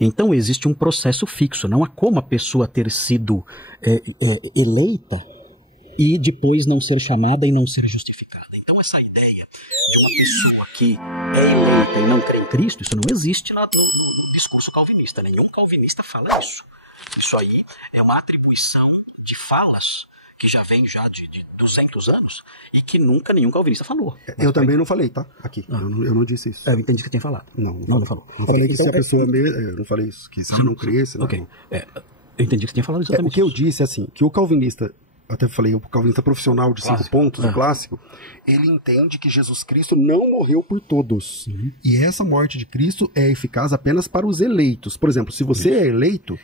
Então existe um processo fixo, não há como a pessoa ter sido eleita e depois não ser chamada e não ser justificada. Então essa ideia de uma pessoa que é eleita e não crê em Cristo, isso não existe no discurso calvinista. Nenhum calvinista fala isso. Isso aí é uma atribuição de falas que já vem já de 200 anos e que nunca nenhum calvinista falou. Eu também não falei, tá? Aqui. Eu não disse isso. Eu entendi que tinha falado. Não falou. Não falei que se a pessoa... Eu não falei isso. Que se não cresce... Ok. Eu entendi que você tinha falado exatamente o que eu disse é assim, que o calvinista... Até falei, o calvinista profissional de 5 pontos, o clássico, ele entende que Jesus Cristo não morreu por todos. Uhum. E essa morte de Cristo é eficaz apenas para os eleitos. Por exemplo, se você é eleito...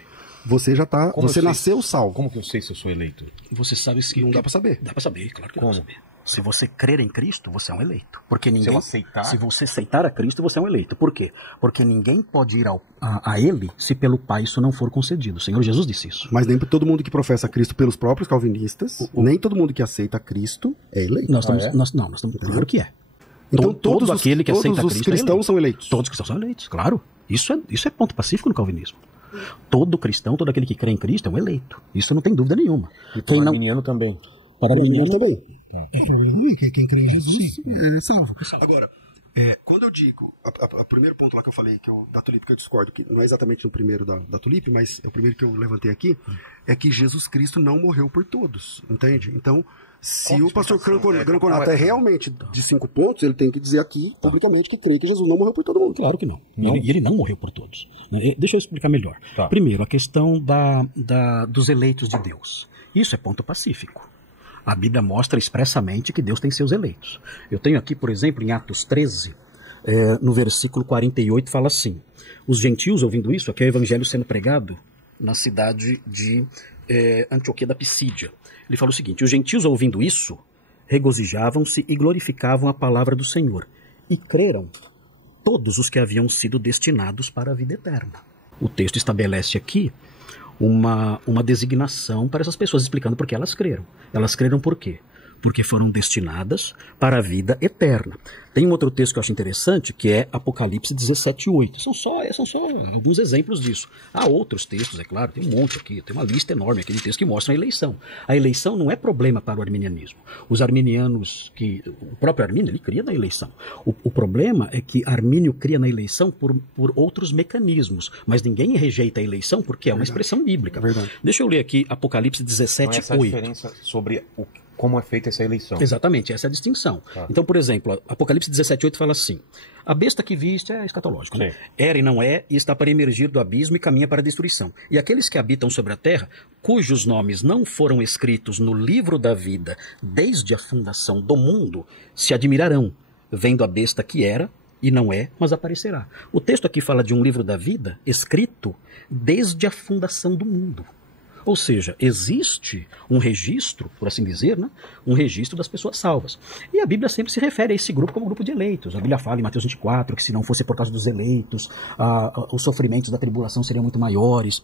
Você já tá. Você nasceu salvo. Como que eu sei se eu sou eleito? Você sabe que. Não dá pra saber. Dá pra saber, claro que dá pra saber. Se você crer em Cristo, você é um eleito. Porque ninguém. Se você aceitar a Cristo, você é um eleito. Por quê? Porque ninguém pode ir a Ele se pelo Pai isso não for concedido. O Senhor Jesus disse isso. Mas nem todo mundo que professa Cristo pelos próprios calvinistas, nem todo mundo que aceita Cristo é eleito. Nós estamos claro que é. Então todo aquele que aceita Cristo. Todos os cristãos são eleitos. Todos os cristãos são eleitos, claro. Isso é ponto pacífico no calvinismo. Todo cristão, todo aquele que crê em Cristo é um eleito. Isso não tem dúvida nenhuma. E para o arminiano também. Para o arminiano também. Quem crê em Jesus é salvo. Agora, quando eu digo, o primeiro ponto lá que eu falei, da Tulipe que eu discordo, que não é exatamente no primeiro da Tulipe, mas é o primeiro que eu levantei aqui, é que Jesus Cristo não morreu por todos, entende? Então, se o pastor Granconato é realmente de 5 pontos, ele tem que dizer aqui, publicamente, que crê que Jesus não morreu por todo mundo. Claro que não. E ele não morreu por todos. Deixa eu explicar melhor. Tá. Primeiro, a questão dos eleitos de Deus. Isso é ponto pacífico. A Bíblia mostra expressamente que Deus tem seus eleitos. Eu tenho aqui, por exemplo, em Atos 13, no versículo 48, fala assim: os gentios, ouvindo isso, aqui é o evangelho sendo pregado na cidade de Antioquia da Pisídia. Ele fala o seguinte: os gentios, ouvindo isso, regozijavam-se e glorificavam a palavra do Senhor, e creram todos os que haviam sido destinados para a vida eterna. O texto estabelece aqui uma designação para essas pessoas, explicando por que elas creram. Elas creram por quê? Porque foram destinadas para a vida eterna. Tem um outro texto que eu acho interessante, que é Apocalipse 17:8. São só alguns exemplos disso. Há outros textos, é claro, tem um monte aqui, tem uma lista enorme aqui de textos que mostram a eleição. A eleição não é problema para o arminianismo. Os arminianos, o próprio Armínio, ele cria na eleição. O problema é que Armínio cria na eleição por outros mecanismos, mas ninguém rejeita a eleição porque é uma expressão bíblica. Deixa eu ler aqui Apocalipse 17:8. Essa é a diferença sobre como é feita essa eleição. Exatamente, essa é a distinção. Então, por exemplo, Apocalipse 17:8 fala assim: a besta que viste é escatológico, né? Era e não é, e está para emergir do abismo e caminha para a destruição. E aqueles que habitam sobre a terra, cujos nomes não foram escritos no livro da vida desde a fundação do mundo, se admirarão, vendo a besta que era e não é, mas aparecerá. O texto aqui fala de um livro da vida escrito desde a fundação do mundo. Ou seja, existe um registro, por assim dizer, né? Um registro das pessoas salvas. E a Bíblia sempre se refere a esse grupo como grupo de eleitos. A Bíblia fala em Mateus 24 que se não fosse por causa dos eleitos, os sofrimentos da tribulação seriam muito maiores.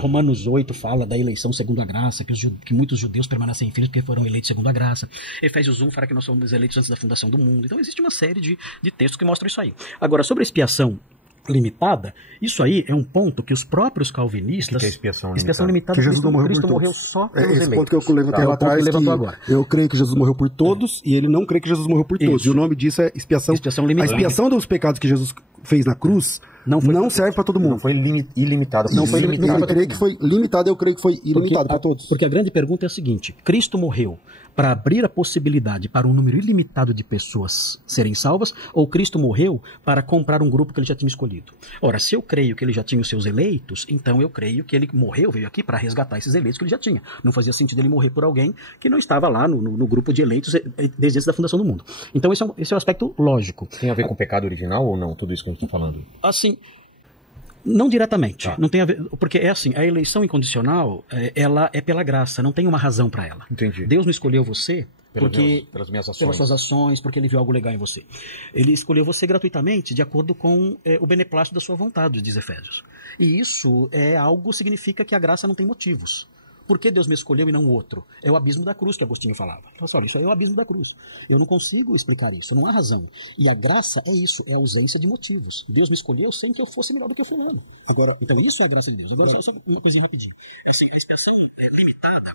Romanos 8 fala da eleição segundo a graça, que muitos judeus permanecem firmes porque foram eleitos segundo a graça. Efésios 1 fala que nós somos eleitos antes da fundação do mundo. Então existe uma série de textos que mostram isso aí. Agora, sobre a expiação limitada, isso aí é um ponto que os próprios calvinistas... O que é expiação limitada? Que Jesus não morreu Cristo por todos. Morreu só pelos esse eleitos. ponto que eu levantei lá atrás, agora. Eu creio que Jesus morreu por todos e ele não crê que Jesus morreu por todos. Isso. E o nome disso é expiação limitada. A expiação dos pecados que Jesus fez na cruz não serve para todo mundo. Não foi ilimitada. Não foi limitada. Ele crê que foi limitada, eu creio que foi ilimitado para todos. Porque a grande pergunta é a seguinte: Cristo morreu para abrir a possibilidade para um número ilimitado de pessoas serem salvas, ou Cristo morreu para comprar um grupo que ele já tinha escolhido? Ora, se eu creio que ele já tinha os seus eleitos, então eu creio que ele veio aqui para resgatar esses eleitos que ele já tinha. Não fazia sentido ele morrer por alguém que não estava lá no grupo de eleitos desde antes da fundação do mundo. Então esse é o aspecto lógico. Tem a ver com o pecado original ou não, tudo isso que a gente está falando? Assim, não diretamente, não tem a ver, porque é assim, a eleição incondicional, ela é pela graça, não tem uma razão para ela. Entendi. Deus não escolheu você pelas minhas ações. Pelas suas ações, porque ele viu algo legal em você. Ele escolheu você gratuitamente, de acordo com o beneplácito da sua vontade, diz Efésios. E isso significa que a graça não tem motivos. Por que Deus me escolheu e não outro? É o abismo da cruz que Agostinho falava. Ele falou assim, olha, isso aí é o abismo da cruz. Eu não consigo explicar isso, não há razão. E a graça é isso, é a ausência de motivos. Deus me escolheu sem que eu fosse melhor do que o fulano. Agora, então isso é a graça de Deus. Agora, só uma coisinha rapidinho. Assim, a expiação limitada,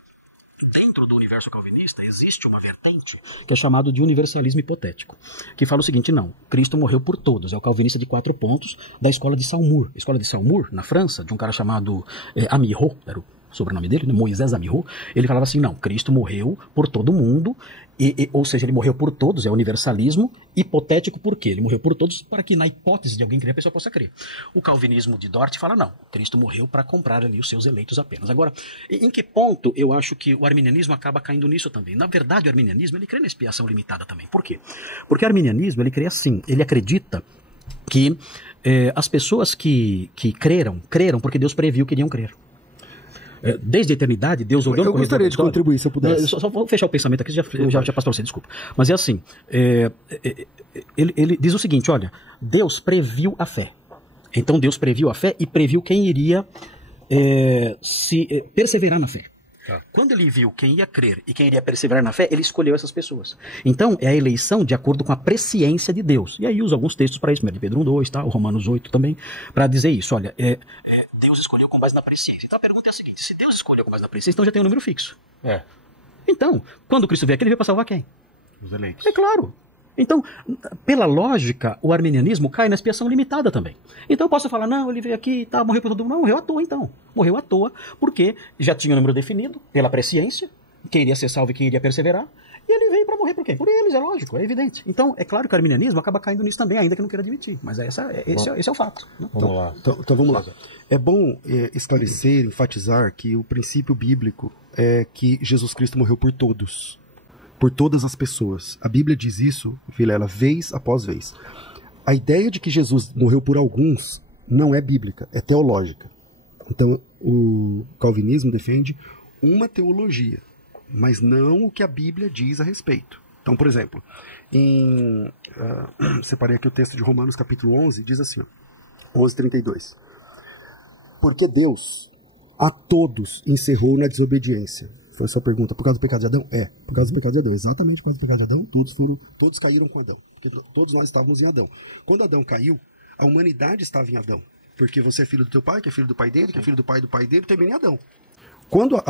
dentro do universo calvinista, existe uma vertente que é chamado de universalismo hipotético, que fala o seguinte, não, Cristo morreu por todos, é o calvinista de 4 pontos da escola de Saumur. A escola de Saumur, na França, de um cara chamado Amiot, era o sobrenome dele, né? Moisés Amiot, ele falava assim, não, Cristo morreu por todo mundo, ou seja, ele morreu por todos, é universalismo hipotético. Por quê? Ele morreu por todos para que na hipótese de alguém crer, a pessoa possa crer. O calvinismo de Dort fala, não, Cristo morreu para comprar ali os seus eleitos apenas. Agora, em que ponto eu acho que o arminianismo acaba caindo nisso também? Na verdade, o arminianismo, ele crê na expiação limitada também. Por quê? Porque o arminianismo, ele crê assim, ele acredita que as pessoas que creram porque Deus previu que iriam crer. Desde a eternidade, Deus olhou... Eu gostaria de contribuir, se eu pudesse. Só vou fechar o pensamento aqui, já passo para você, desculpa. Mas é assim, ele diz o seguinte, olha, Deus previu a fé. Então Deus previu a fé e previu quem iria perseverar na fé. Quando ele viu quem ia crer e quem iria perseverar na fé, ele escolheu essas pessoas. Então, é a eleição de acordo com a presciência de Deus. E aí usa alguns textos para isso, 1 Pedro 1:2, tá? O Romanos 8 também, para dizer isso. Olha, Deus escolheu com base na presciência. Então a pergunta é a seguinte, se Deus escolheu com base na presciência, então já tem um número fixo. Então, quando Cristo vier aqui, ele veio para salvar quem? Os eleitos. É claro. Então, pela lógica, o arminianismo cai na expiação limitada também. Então eu posso falar, não, ele veio aqui e tá, morreu por todo mundo. Não, morreu à toa então. Morreu à toa, porque já tinha o número definido, pela presciência, quem iria ser salvo e quem iria perseverar, e ele veio para morrer por quê? Por eles, é lógico, é evidente. Então, é claro que o arminianismo acaba caindo nisso também, ainda que não queira admitir. Mas esse é o fato. Né? Vamos lá. Então vamos lá. É bom esclarecer, enfatizar que o princípio bíblico é que Jesus Cristo morreu por todos. Por todas as pessoas. A Bíblia diz isso, Vilela, vez após vez. A ideia de que Jesus morreu por alguns não é bíblica, é teológica. Então, o calvinismo defende uma teologia, mas não o que a Bíblia diz a respeito. Então, por exemplo, separei aqui o texto de Romanos capítulo 11, diz assim, 11:32. Porque Deus a todos encerrou na desobediência. Foi essa a pergunta. Por causa do pecado de Adão? Por causa do pecado de Adão. Exatamente por causa do pecado de Adão, todos caíram com Adão. Porque todos nós estávamos em Adão. Quando Adão caiu, a humanidade estava em Adão. Porque você é filho do teu pai, que é filho do pai dele, que é filho do pai dele, também em Adão. Quando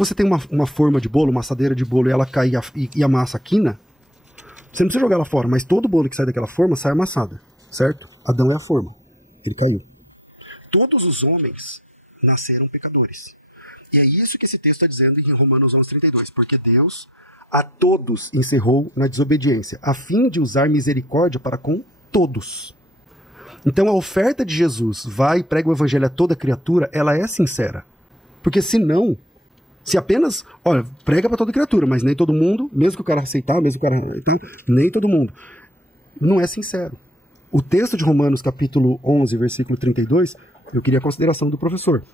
você tem uma forma de bolo, uma assadeira de bolo, e ela cai e amassa a quina, você não precisa jogar ela fora, mas todo bolo que sai daquela forma sai amassada, certo? Adão é a forma. Ele caiu. Todos os homens nasceram pecadores. E é isso que esse texto está dizendo em Romanos 11:32. Porque Deus a todos encerrou na desobediência, a fim de usar misericórdia para com todos. Então a oferta de Jesus, vai e prega o evangelho a toda criatura, ela é sincera. Porque senão, se apenas, prega para toda criatura, mas nem todo mundo, mesmo que o cara aceitar, nem todo mundo, não é sincero. O texto de Romanos capítulo 11, versículo 32, eu queria a consideração do professor.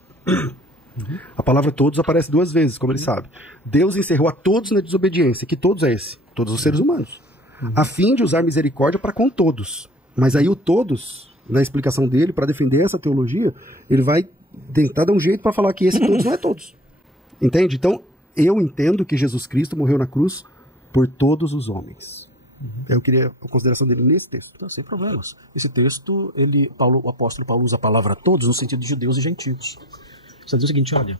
A palavra todos aparece 2 vezes, como ele sabe. Deus encerrou a todos na desobediência. Que todos é esse? Todos os seres humanos. A fim de usar misericórdia para com todos. Mas aí o todos, na explicação dele, para defender essa teologia, ele vai tentar dar um jeito para falar que esse todos não é todos. Entende? Então, eu entendo que Jesus Cristo morreu na cruz por todos os homens. Eu queria a consideração dele nesse texto. Tá, sem problemas. Esse texto, o apóstolo Paulo usa a palavra todos no sentido de judeus e gentios. Você diz o seguinte, olha,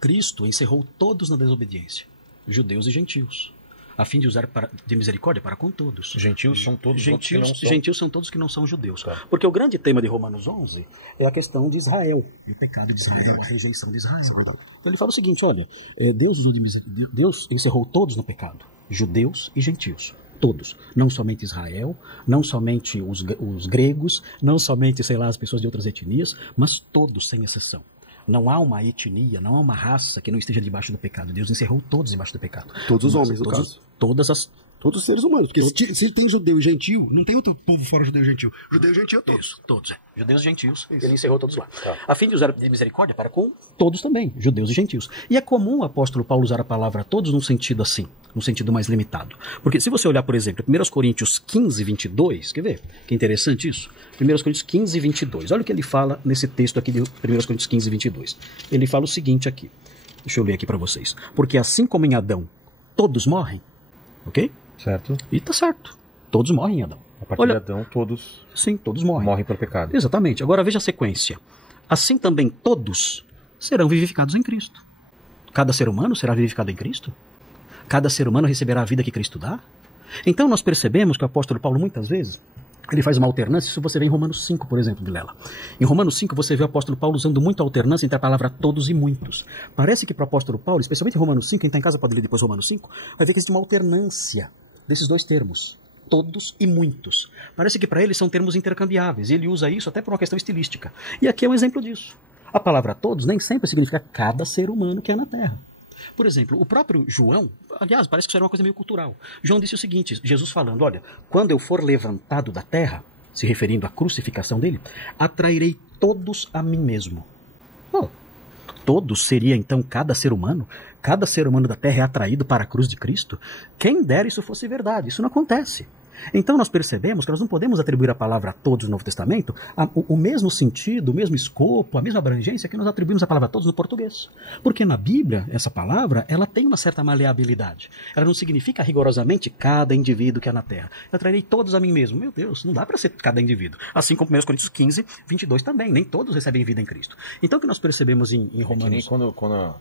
Cristo encerrou todos na desobediência, judeus e gentios, a fim de usar de misericórdia para com todos. Gentios são todos Gentios são todos que não são judeus. Tá. Porque o grande tema de Romanos 11 é a questão de Israel, e o pecado de Israel, a rejeição de Israel. Então ele fala o seguinte, olha, Deus encerrou todos no pecado, judeus e gentios. Todos, não somente Israel, não somente os gregos, não somente, as pessoas de outras etnias, mas todos, sem exceção. Não há uma etnia, não há uma raça que não esteja debaixo do pecado. Deus encerrou todos debaixo do pecado. Todos os homens, no caso. Todos os seres humanos. Porque se tem judeu e gentil, não tem outro povo fora judeu e gentil. Judeu e gentil é todos. Isso, todos. Judeus e gentios. Isso. Ele encerrou todos lá. Tá. A fim de usar de misericórdia para com todos também, judeus e gentios. E é comum o apóstolo Paulo usar a palavra todos num sentido assim, num sentido mais limitado. Porque se você olhar, por exemplo, 1 Coríntios 15:22, quer ver? Que interessante isso? 1 Coríntios 15:22. Olha o que ele fala nesse texto aqui de 1 Coríntios 15:22. Ele fala o seguinte aqui. Deixa eu ler aqui para vocês. Porque assim como em Adão, todos morrem, ok? Certo. E tá certo. Todos morrem em Adão. A partir de Adão, todos Sim, todos morrem pelo pecado. Exatamente. Agora veja a sequência. Assim também todos serão vivificados em Cristo. Cada ser humano será vivificado em Cristo? Cada ser humano receberá a vida que Cristo dá? Então nós percebemos que o apóstolo Paulo muitas vezes ele faz uma alternância. Isso você vê em Romanos 5, por exemplo, Vilela. Em Romanos 5 você vê o apóstolo Paulo usando muito a alternância entre a palavra todos e muitos. Parece que para o apóstolo Paulo, especialmente em Romanos 5, quem está em casa pode ler depois Romanos 5, vai ver que existe uma alternância desses dois termos. Todos e muitos. Parece que para ele são termos intercambiáveis. E ele usa isso até por uma questão estilística. E aqui é um exemplo disso. A palavra todos nem sempre significa cada ser humano que é na Terra. Por exemplo, o próprio João, aliás, parece que isso era uma coisa meio cultural. João disse o seguinte, Jesus falando, olha, quando eu for levantado da terra, se referindo à crucificação dele, atrairei todos a mim mesmo. Oh, todos seria então cada ser humano? Cada ser humano da terra é atraído para a cruz de Cristo? Quem dera isso fosse verdade, isso não acontece. Então nós percebemos que nós não podemos atribuir a palavra a todos no Novo Testamento o mesmo sentido, o mesmo escopo, a mesma abrangência que nós atribuímos a palavra a todos no português. Porque na Bíblia, essa palavra, ela tem uma certa maleabilidade. Ela não significa rigorosamente cada indivíduo que é na terra. Eu trarei todos a mim mesmo. Meu Deus, não dá para ser cada indivíduo. Assim como 1 Coríntios 15, 22 também. Nem todos recebem vida em Cristo. Então o que nós percebemos em Romanos... Quando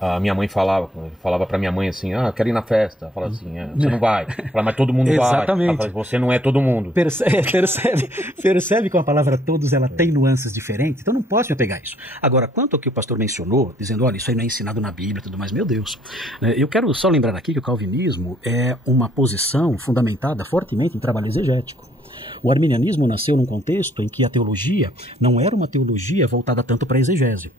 a minha mãe falava pra minha mãe assim, quero ir na festa. Falava assim, você não vai. Falava, mas todo mundo vai. Exatamente. Falava, você não é todo mundo. Percebe que a palavra todos ela tem nuances diferentes? Então não posso me apegar a isso. Agora, quanto ao que o pastor mencionou, dizendo, olha, isso aí não é ensinado na Bíblia e tudo mais, meu Deus. Eu quero só lembrar aqui que o calvinismo é uma posição fundamentada fortemente em trabalho exegético. O arminianismo nasceu num contexto em que a teologia não era uma teologia voltada tanto para a exegese.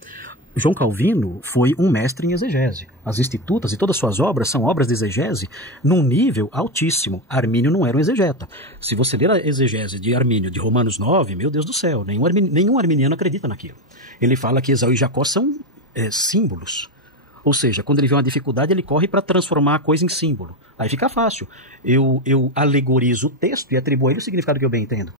João Calvino foi um mestre em exegese. As Institutas e todas as suas obras são obras de exegese num nível altíssimo. Armínio não era um exegeta. Se você ler a exegese de Armínio de Romanos 9, meu Deus do céu, nenhum arminiano acredita naquilo. Ele fala que Esaú e Jacó são símbolos. Ou seja, quando ele vê uma dificuldade, ele corre para transformar a coisa em símbolo. Aí fica fácil. Eu alegorizo o texto e atribuo a ele o significado que eu bem entendo.